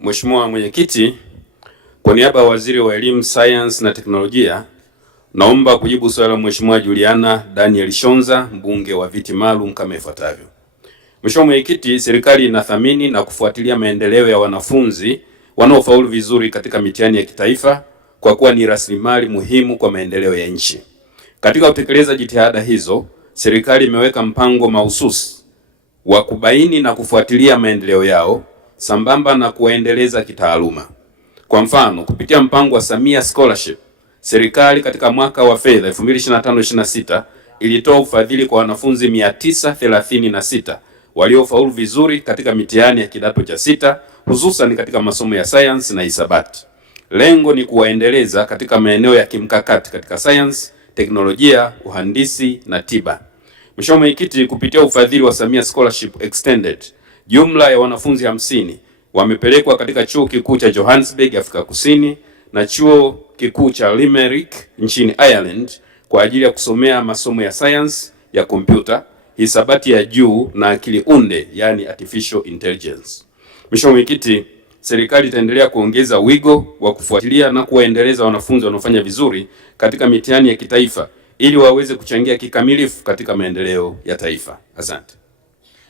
Mheshimiwa Mwenyekiti, kwa niaba ya Waziri wa Elimu, Sayansi na Teknolojia, naomba kujibu swali la Mheshimiwa Juliana Daniel Shonza, mbunge wa viti maalum kama ifuatavyo. Mheshimiwa Mwenyekiti, serikali inathamini na kufuatilia maendeleo ya wanafunzi wanaofaulu vizuri katika mitihani ya kitaifa kwa kuwa ni rasilimali muhimu kwa maendeleo ya nchi. Katika kutekeleza jitihada hizo, serikali imeweka mpango mahususi wa kubaini na kufuatilia maendeleo yao sambamba na kuwaendeleza kitaaluma. Kwa mfano, kupitia mpango wa Samia Scholarship, serikali katika mwaka wa fedha 2025/26 ilitoa ufadhili kwa wanafunzi 936 waliofaulu vizuri katika mitihani ya kidato cha 6, hususan katika masomo ya sayansi na hisabati. Lengo ni kuwaendeleza katika maeneo ya kimkakati katika sayansi, teknolojia, uhandisi na tiba. Mheshimiwa Mwenyekiti, kupitia ufadhili wa Samia Scholarship Extended, jumla ya wanafunzi 50 wamepelekwa katika Chuo Kikuu cha Johannesburg, Afrika Kusini na Chuo Kikuu cha Limerick nchini Ireland kwa ajili ya kusomea masomo ya science ya kompyuta, hisabati ya juu na akili unde, yani artificial intelligence. Mheshimiwa Mwenyekiti, serikali itaendelea kuongeza wigo wa kufuatilia na kuwaendeleza wanafunzi wanaofanya vizuri katika mitihani ya kitaifa ili waweze kuchangia kikamilifu katika maendeleo ya taifa. Asante.